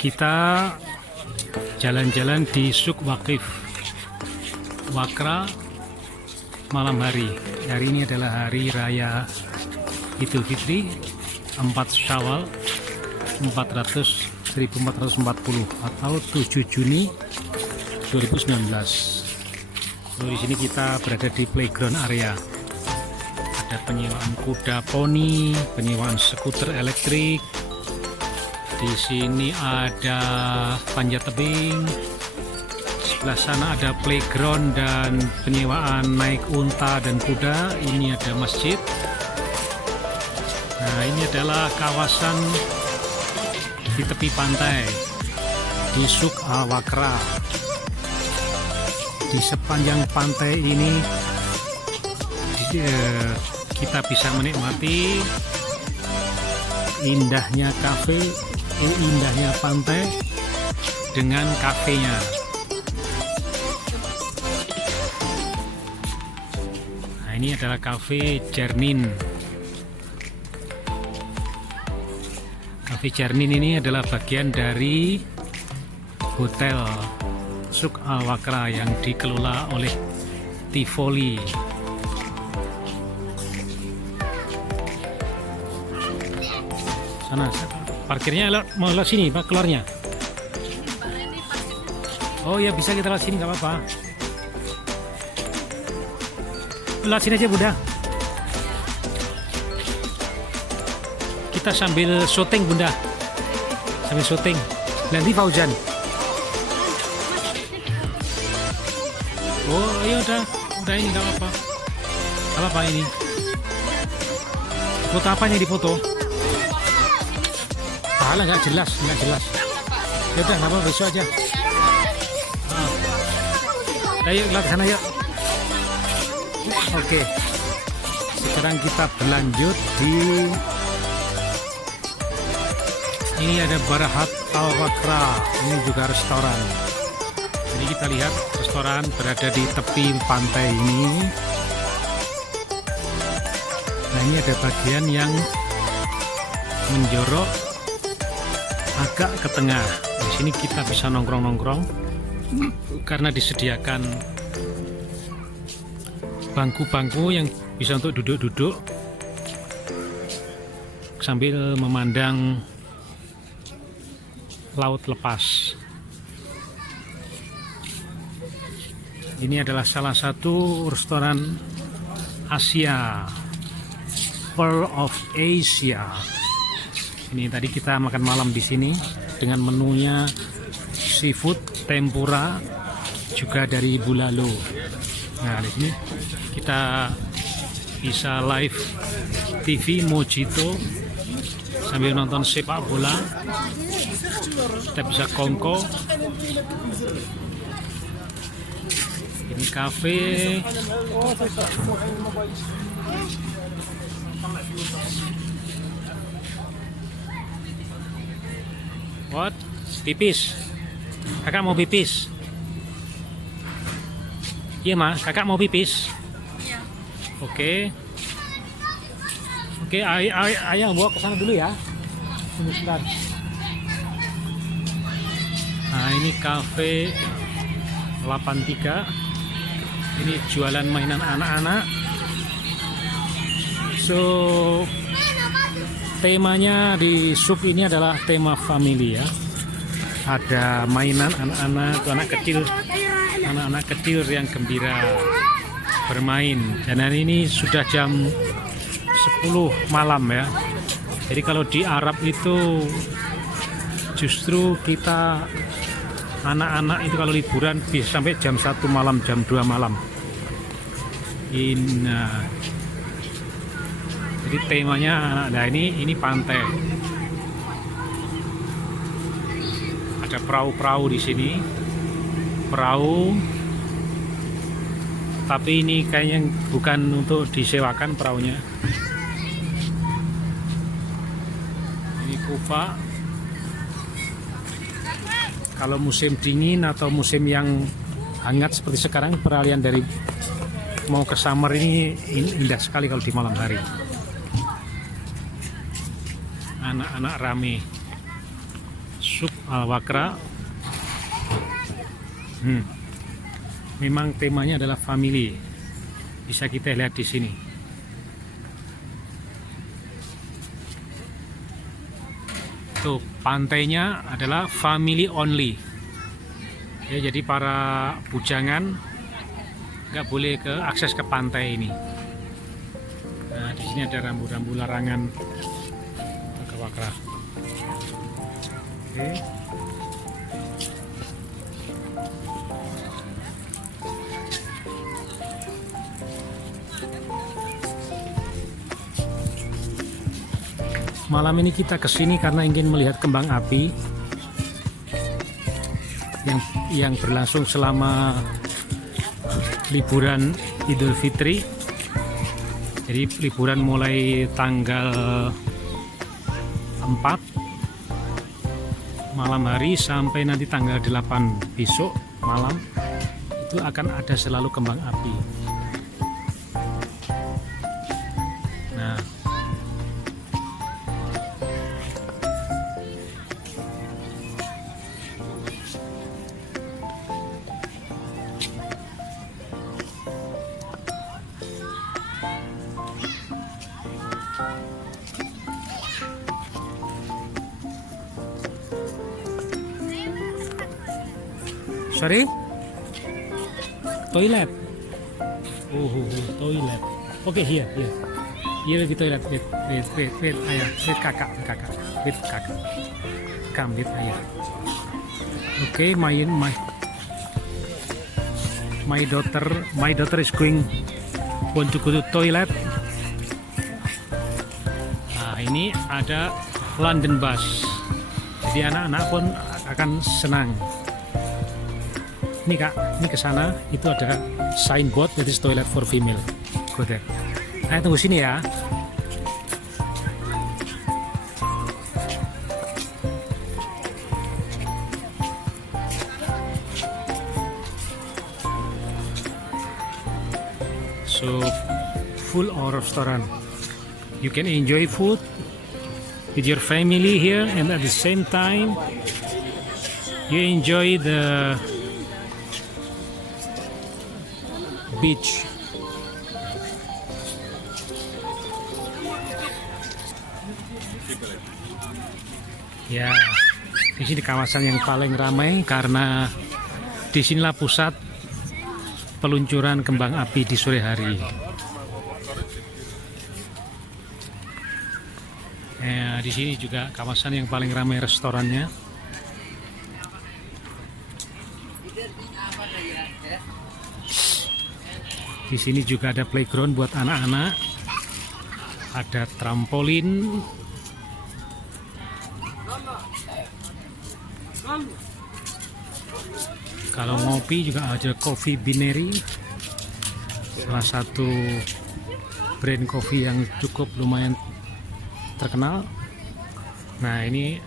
Kita jalan-jalan di Suk Waqif Wakra malam hari. Hari ini adalah hari raya Idul Fitri 4 Syawal 1440 atau 7 Juni 2019. Di sini kita berada di playground area. Ada penyewaan kuda poni, penyewaan skuter elektrik. Di sini ada panjat tebing. Sebelah sana ada playground dan penyewaan naik unta dan kuda. Ini ada masjid. Nah, ini adalah kawasan di tepi pantai di Suk Wakra. Di sepanjang pantai ini kita bisa menikmati indahnya kafe, indahnya pantai dengan kafenya. Nah, ini adalah kafe Cernin. Kafe Cernin ini adalah bagian dari hotel Suk Wakra yang dikelola oleh Tivoli. Sana parkirnya mau lewat sini Pak, keluarnya. Oh ya, bisa kita lewat sini, nggak apa-apa. Lewat sini aja Bunda. Kita sambil syuting Bunda, sambil syuting. Nanti Fauzan. Oh iya, udah ini nggak apa-apa. Apa ini? Foto apanya di foto? Pahala nggak jelas. Ya udah, nggak apa-apa, besok aja. Ayo lihat sana yuk. Oke. Sekarang kita berlanjut di ini ada Barahat Al Wakra. Ini juga restoran. Jadi kita lihat restoran berada di tepi pantai ini. Nah, ini ada bagian yang menjorok agak ke tengah. Di sini kita bisa nongkrong-nongkrong karena disediakan bangku-bangku yang bisa untuk duduk-duduk sambil memandang laut lepas. Ini adalah salah satu restoran Asia, Pearl of Asia. Ini tadi kita makan malam di sini dengan menunya seafood, tempura, juga dari bulalo. Nah, di sini kita bisa live TV Mojito sambil nonton sepak bola. Kita bisa kongko. Ini kafe. What? Pipis? Kakak mau pipis? Iya Ma, kakak mau pipis? Iya. Oke. Oke, ayah bawa ke sana dulu ya. Tunggu sebentar. Nah, ini kafe 83. Ini jualan mainan anak-anak. So, temanya di Suk ini adalah tema family ya. Ada mainan anak-anak, anak-anak kecil yang gembira bermain. Dan hari ini sudah jam 10 malam ya. Jadi kalau di Arab itu justru kita anak-anak itu kalau liburan bisa sampai jam 1 malam, jam 2 malam. Jadi temanya, nah ini pantai. Ada perahu-perahu di sini, perahu. Tapi ini kayaknya bukan untuk disewakan perahunya. Ini kupa. Kalau musim dingin atau musim yang hangat seperti sekarang, peralihan dari mau ke summer ini indah sekali kalau di malam hari. Anak-anak rame. masuk Al-Wakra. Memang temanya adalah family. Bisa kita lihat di sini. Tuh, pantainya adalah family only. Ya, jadi para bujangan nggak boleh akses ke pantai ini. Nah, di sini ada rambu-rambu larangan ke Wakra. Oke. Malam ini kita kesini karena ingin melihat kembang api yang berlangsung selama liburan Idul Fitri. Jadi liburan mulai tanggal 4 malam hari sampai nanti tanggal 8 besok malam, itu akan ada selalu kembang api. Nah, sorry? Toilet. Toilet. Okay, here. Here the toilet. Wait, ayah. Wait, kakak. Wait, kakak. Come with ayah. Okay, my daughter is want to go to toilet. Nah, ini ada London bus. Jadi anak-anak pun akan senang. Ini kak, ini ke sana itu ada signboard, that is toilet for female. Go there. Ayo tunggu sini ya. So full or restaurant, you can enjoy food with your family here, and at the same time you enjoy the beach. Ya, di sini kawasan yang paling ramai karena disinilah pusat peluncuran kembang api di sore hari. Di sini juga kawasan yang paling ramai restorannya. Di sini juga ada playground buat anak-anak, ada trampolin, kalau ngopi juga ada Coffee Bineri, salah satu brand kopi yang cukup lumayan terkenal. Nah, ini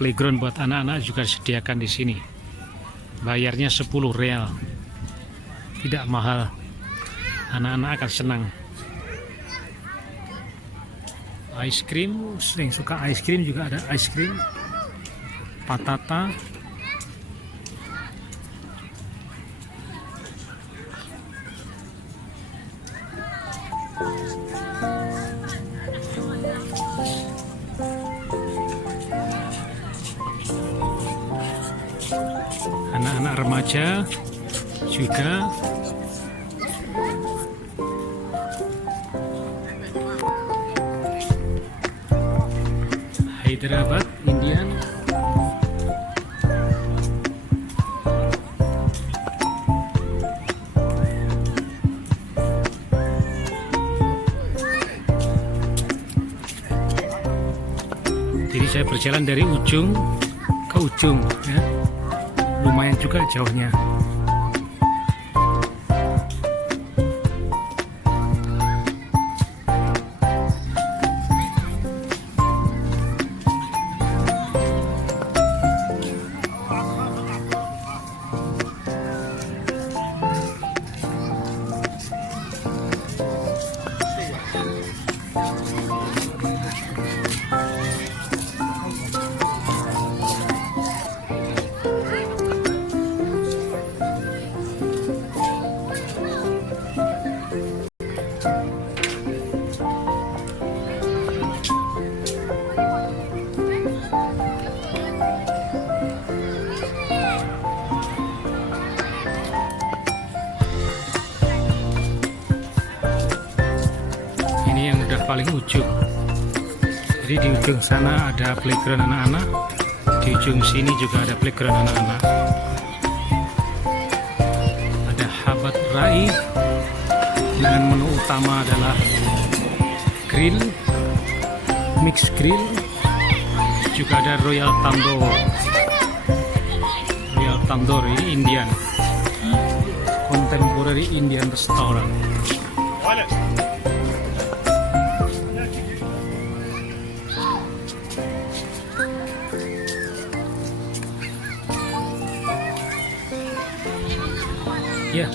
playground buat anak-anak juga disediakan di sini. Bayarnya 10 real, tidak mahal. Anak-anak akan senang. Ice cream, sering suka ice cream, juga ada ice cream. Patata. Anak-anak remaja juga. Hyderabad Indian. Jadi saya berjalan dari ujung ke ujung, ya. Lumayan juga jauhnya. paling ujung. Jadi di ujung sana ada playground anak-anak, di ujung sini juga ada playground anak-anak. Ada Habat Rai dengan menu utama adalah grill, mix grill, juga ada Royal Tandoor ini Indian, contemporary Indian restaurant. Ya,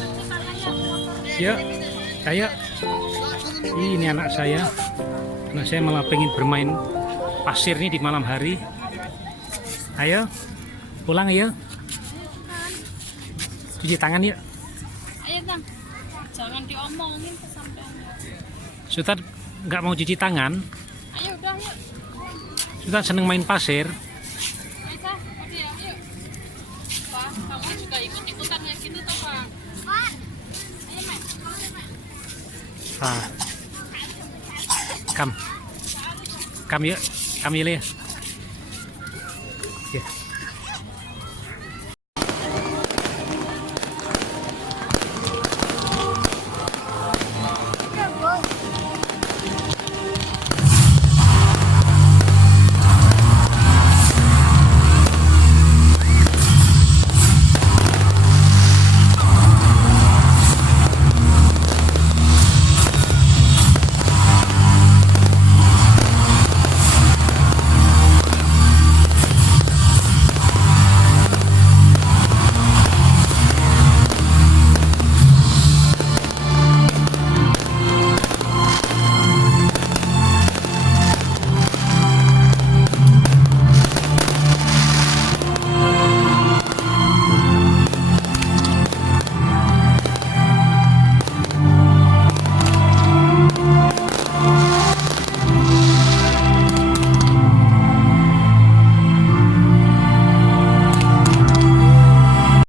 ya, kayak ini anak saya. Nah, saya malah pengen bermain pasir nih di malam hari. Ayo, pulang ya. Cuci tangan yuk. Ayo bang, jangan diomongin kesampaiannya. Sultan nggak mau cuci tangan. Ayo udah yuk. Sultan seneng main pasir. Ayo Sah, udah ya, yuk. Pak, kamu juga ikut-ikutan kayak gitu toh Pak? Ayo Mak, Ah, kam yuk, ya.